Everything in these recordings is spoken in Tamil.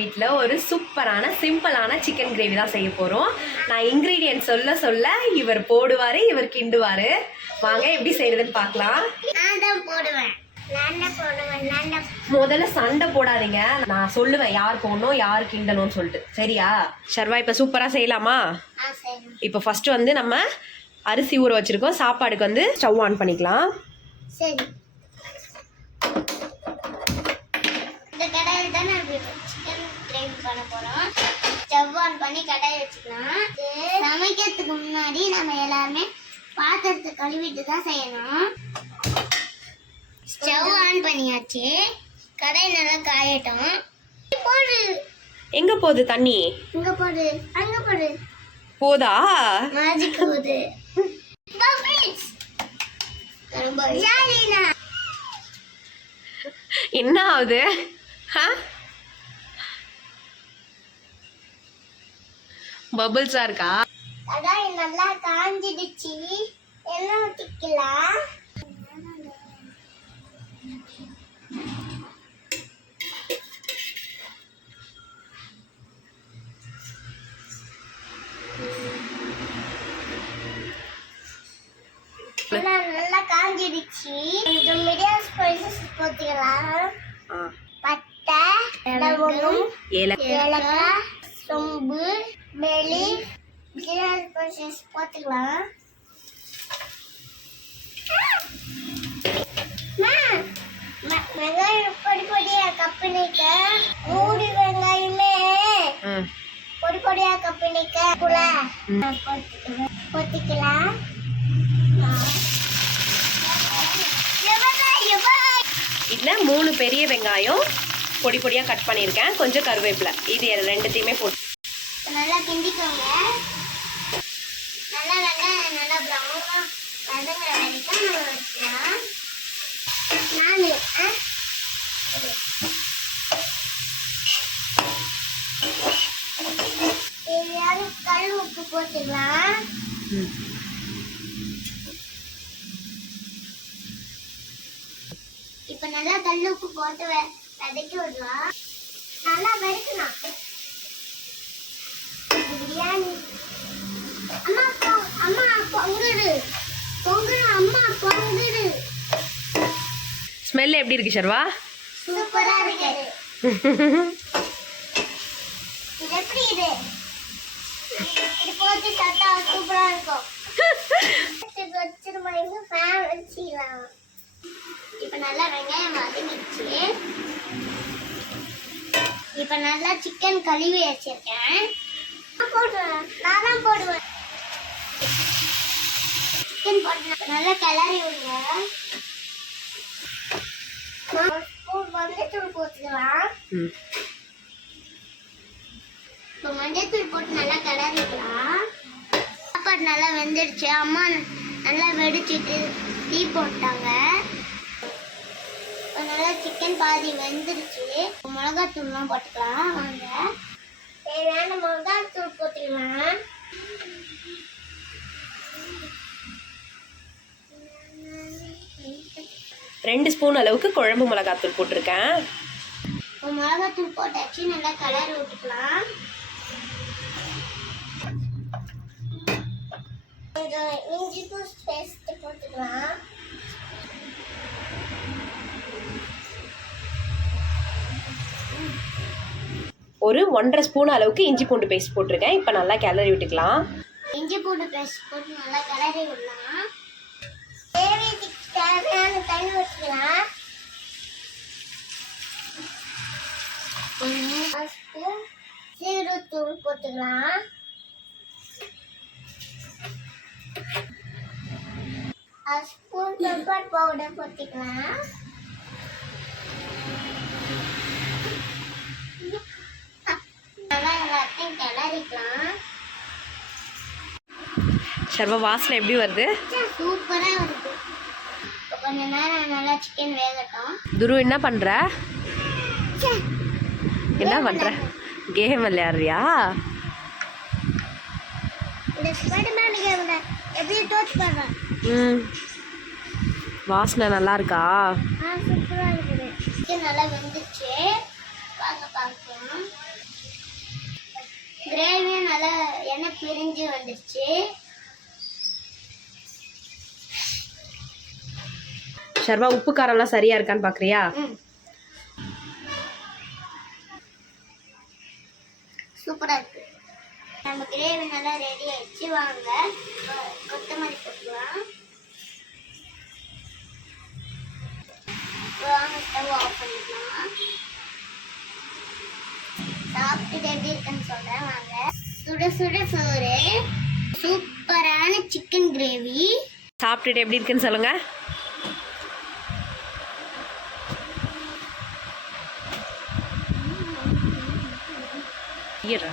வீட்டில் ஒரு சூப்பரான சிம்பிளான சிக்கன் கிரேவி தான் செய்ய போகிறோம் நான் இன்க்ரீடியன்ட் சொல்ல சொல்ல இவர் போடுவார் இவர் கிண்டுவார். வாங்க எப்படி செய்யறதுன்னு பார்க்கலாம். முதல்ல சண்டை போடாதீங்க. நான் சொல்லுவேன் யார் போடணும் யார் கிண்டணும்னு சொல்லிட்டு. சரியா? ஷர்வா இப்போ சூப்பராக செய்யலாமா? இப்போ ஃபஸ்ட்டு வந்து நம்ம அரிசி ஊற வச்சுருக்கோம். சாப்பாடுக்கு வந்து ஸ்டவ் ஆன் பண்ணிக்கலாம். சரி. இந்த கடாயில் தான் பண்ண போகிறோம் ஸ்டவ் ஆன் பண்ணி கடாய் வச்சுக்கலாம். சமைக்கிறதுக்கு முன்னாடி நம்ம எல்லாருமே பாத்திரத்தை கழுவிட்டு தான் செய்யணும். ஸ்டவ் ஆன் பண்ணியாச்சு. கடாய் நல்லா காயட்டும். போடு. எங்கே போகுது தண்ணி? இங்க போடு. அங்க போடு. போதா? மேஜிக் போகுது. என்ன ஆகுது? ஆ பபிள்ஸாக இருக்கா கடாய் நல்லா காஞ்சிடுச்சு. ஊற்றிக்கலாம் எண்ணெய் நல்லா காஞ்சிடுச்சு. கொஞ்சம் மீடியம் ஸ்பைசஸ் போட்டுக்கலாம் பட்டை லவங்கம் ஏல ஏலக்காய் சொம்பு மெலி பிரியாணி ப்ராசஸ் போட்டுக்கலாம் அம்மா, ம- வெங்காயம் பொடி பொடியா கட் பண்ணிக்க மூடி வெங்காயமே பொடி பொடியா கட் பண்ணிக்க குல பொத்திக்கலாம் இதில் மூணு பெரிய வெங்காயம் பொடி பொடியாக கட் பண்ணியிருக்கேன் கொஞ்சம் கருவேப்பிலை இது ரெண்டுத்தையுமே போட்டு நல்லா கிண்டிக்கோங்க. நல்லா வெங்காயம் நல்லா ப்ரௌனாக வதங்குற வரைக்கும் நம்ம வச்சுக்கலாம். நாலு ஆ? தேவையான கல் உப்பு போட்டுக்கலாம். இப்போ நல்லா கல் உப்பு போட்டு வதக்கி விடலாம். நல்லா வதக்கணும். அம்மா அம்மா பொங்குடு பொங்குடு அம்மா பொங்குடு ஸ்மெல் எப்படி இருக்கு ஷர்வா? சூப்பரா இருக்கு. இது எப்படி இது? இது போட்டு சாப்பிட்டா சூப்பரா இருக்கும். இது வச்சிருமா எங்க ஃபேன் வச்சிடலாம் இப்ப நல்லா வெங்காயம் வதங்கிடுச்சு. இப்ப நல்லா சிக்கன் கழுவி வச்சிருக்கேன். போடுவேன் நான் தான் போடுவேன் சிக்கன் போட்டு நல்லா கிளறி விடுங்க. ஒரு ஸ்பூன் மஞ்சத்தூள் போட்டுக்கலாம் ம் இப்போ மஞ்சத்தூள் போட்டு நல்லா கிளறிக்கலாம் சாப்பாடு நல்லா வெந்துடுச்சு அம்மா நல்லா வெடிச்சிட்டு டீ போட்டாங்க இப்போ நல்லா சிக்கன் பாதி வெந்துடுச்சு இப்போ மிளகாத்தூள்லாம் போட்டுக்கலாம் வாங்க தேவையான மிளகாத்தூள் போட்டுக்கலாம்? ரெண்டு ஸ்பூன் அளவுக்கு குழம்பு மிளகாத்தூள் போட்டிருக்கேன். மிளகாத்தூள் போட்டாச்சு நல்லா கலர் விட்டுக்கலாம். கொஞ்சம் இஞ்சி பூஸ் பேஸ்ட் போட்டுக்கலாம். ஒரு ஒன்றரை ஸ்பூன் அளவுக்கு இஞ்சி பூண்டு பேஸ்ட் போட்டிருக்கேன். இப்போ நல்லா கிளறி விட்டுக்கலாம். இஞ்சி பூண்டு பேஸ்ட் போட்டு நல்லா கிளறி விடலாம். தேவையான தண்ணி வச்சுக்கலாம் ஒரு சீரகத்தூள் போட்டுக்கலாம். ஸ்பூன் பெப்பர் பவுடர் போட்டுக்கலாம் நல்லா எல்லாத்தையும் கிளறிக்கலாம் ஷர்வா வாசனை எப்படி வருது? சூப்பரா வருது. கொஞ்ச நேரம் நல்லா சிக்கன் வேகட்டும். துரு என்ன பண்ணுற என்ன பண்ணுற கேம் விளையாடுறியா? வாசனை நல்லா இருக்கா? ஆ சூப்பரா இருக்குது. சிக்கன் நல்லா வெந்துச்சு. கிரேவியும் நல்லா எண்ணெய் பிரிஞ்சு வந்துருச்சு. ஷர்மா உப்பு காரம்லாம் சரியா இருக்கான்னு பாக்குறியா? சூப்பரா இருக்கு. நம்ம கிரேவி நல்லா ரெடி ஆயிடுச்சு. வாங்க. கொத்தமல்லி போட்டுக்கலாம். வாங்க ஸ்டவ் ஆஃப் பண்ணிக்கலாம். சாப்பிட்டுட்டு எப்படி இருக்குன்னு சொல்றேன். வாங்க. சுட சுட சோறு. சூப்பரான சிக்கன் கிரேவி சாப்பிட்டுட்டு எப்படி இருக்குன்னு சொல்லுங்க. ஈரா.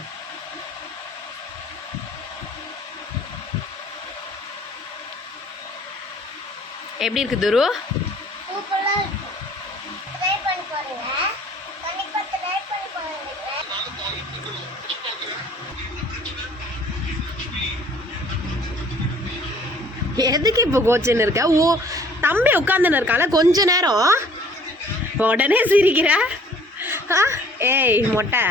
எப்படி இருக்கு துரு? எதுக்கு இப்போ கோச்சுன்னு இருக்க? ஓ தம்பி உட்காந்துன்னு இருக்கான்ல கொஞ்ச நேரம். உடனே சிரிக்கிற. ஆ? ஏய் மொட்டை.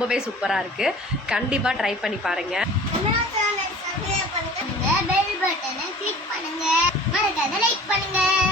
ரொம்பவே சூப்பராக இருக்குது கண்டிப்பாக ட்ரை பண்ணி பாருங்கள் லைக் பண்ணுங்க.